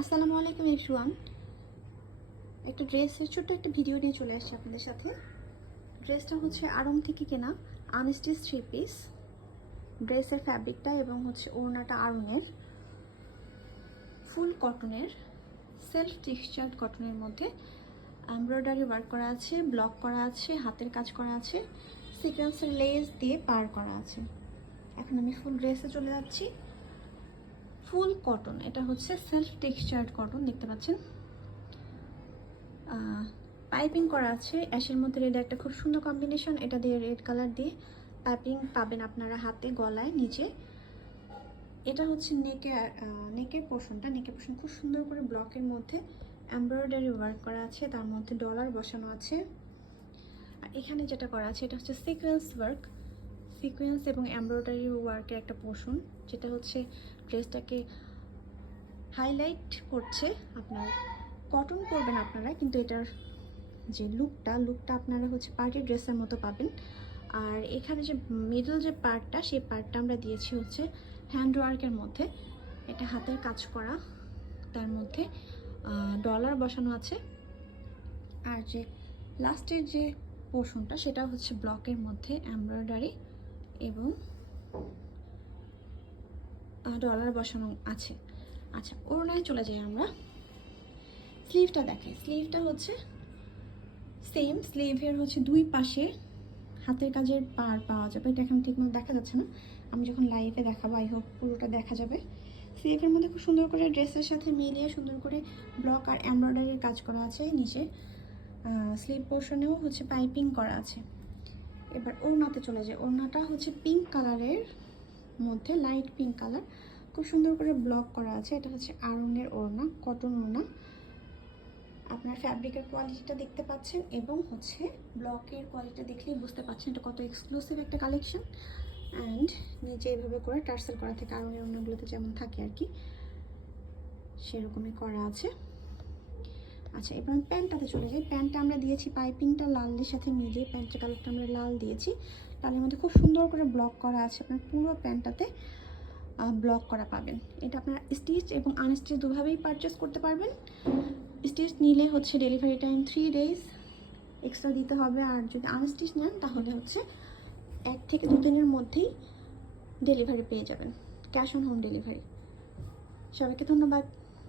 আসসালামু আলাইকুম এভরিওয়ান। একটা ড্রেসের ছোট্ট একটা ভিডিও নিয়ে চলে আসছি আপনাদের সাথে। ড্রেসটা হচ্ছে আড়ং থেকে কেনা আনস্টিচ 3 পিস। ড্রেসের ফ্যাব্রিকটা এবং হচ্ছে ওড়নাটা আড়ংয়ের, ফুল কটনের, সেলফ টেক্সচার্ড কটনের মধ্যে এমব্রয়ডারি ওয়ার্ক করা আছে, ব্লক করা আছে, হাতের কাজ করা আছে, সিকোয়েন্সের লেস দিয়ে পার করা আছে। এখন আমি ফুল ড্রেসে চলে যাচ্ছি। ফুল কটন, এটা হচ্ছে সেলফ টেক্সচার্ড কটন, দেখতে পাচ্ছেন। পাইপিং করা আছে অ্যাশের মধ্যে রেড, একটা খুব সুন্দর কম্বিনেশন। এটা দিয়ে রেড কালার দিয়ে পাইপিং পাবেন আপনারা হাতে, গলায়, নিচে। এটা হচ্ছে নেকের পোর্শনটা। নেকের পোর্শন খুব সুন্দর করে ব্লকের মধ্যে এমব্রয়ডারি ওয়ার্ক করা আছে, তার মধ্যে ডলার বসানো আছে। আর এখানে যেটা করা আছে এটা হচ্ছে সিকোয়েন্স ওয়ার্ক, সিকোয়েন্স এবং এমব্রয়ডারি ওয়ার্কের একটা পোর্শন, যেটা হচ্ছে ড্রেসটাকে হাইলাইট করছে। আপনার কটন করবেন আপনারা, কিন্তু এটার যে লুকটা আপনারা হচ্ছে পার্টি ড্রেসের মতো পাবেন। আর এখানে যে মিডল যে পার্টটা, সেই পার্টটা আমরা দিয়েছি হচ্ছে হ্যান্ড ওয়ার্কের মধ্যে। এটা হাতের কাজ করা, তার মধ্যে ডলার বসানো আছে। আর যে লাস্টের যে পোর্শনটা সেটা হচ্ছে ব্লকের মধ্যে এমব্রয়ডারি এবং ডলার বসানো আছে। আচ্ছা, ওড়নায় চলে যাই আমরা। স্লিভটা দেখাই। স্লিভটা হচ্ছে সেম, স্লিভের হচ্ছে দুই পাশে হাতের কাজের পার পাওয়া যাবে। এটা এখন ঠিকমতো দেখা যাচ্ছে না, আমি যখন লাইভে দেখাবো আই হোপ পুরোটা দেখা যাবে। স্লিভের মধ্যে খুব সুন্দর করে ড্রেসের সাথে মিলিয়ে সুন্দর করে ব্লক আর এমব্রয়ডারির কাজ করা আছে। নিচে স্লিভ পোর্শনেও হচ্ছে পাইপিং করা আছে। এবার ওড়নাতে চলে যায়। ওড়নাটা হচ্ছে পিঙ্ক কালারের মধ্যে, লাইট পিঙ্ক কালার, খুব সুন্দর করে ব্লক করা আছে। এটা হচ্ছে আড়ংয়ের ওড়না, কটন ওড়না। আপনার ফ্যাব্রিকের কোয়ালিটিটা দেখতে পাচ্ছেন এবং হচ্ছে ব্লকের কোয়ালিটি দেখলেই বুঝতে পারছেন এটা কত এক্সক্লুসিভ একটা কালেকশন। অ্যান্ড নিচে এইভাবে করে টার্সেল করা থাকে, আড়ংয়ের ওড়নাগুলোতে যেমন থাকে আর কি, সেরকমই করা আছে। আচ্ছা, এবার আমি প্যান্টটাতে চলে যাই। প্যান্টটা আমরা দিয়েছি পাইপিংটা লালের সাথে মিলিয়ে, প্যান্টের কালারটা আমরা লাল দিয়েছি। লালের মধ্যে খুব সুন্দর করে ব্লক করা আছে। আপনার পুরো প্যান্টটাতে ব্লক করা পাবেন। এটা আপনারা স্টিচ এবং আনস্টিচ দুভাবেই পারচেস করতে পারবেন। স্টিচ নিলে হচ্ছে ডেলিভারি টাইম 3 ডেজ এক্সট্রা দিতে হবে, আর যদি আনস্টিচ নেন তাহলে হচ্ছে 1 থেকে 2 দিনের মধ্যেই ডেলিভারি পেয়ে যাবেন, ক্যাশ অন হোম ডেলিভারি। সবাইকে ধন্যবাদ।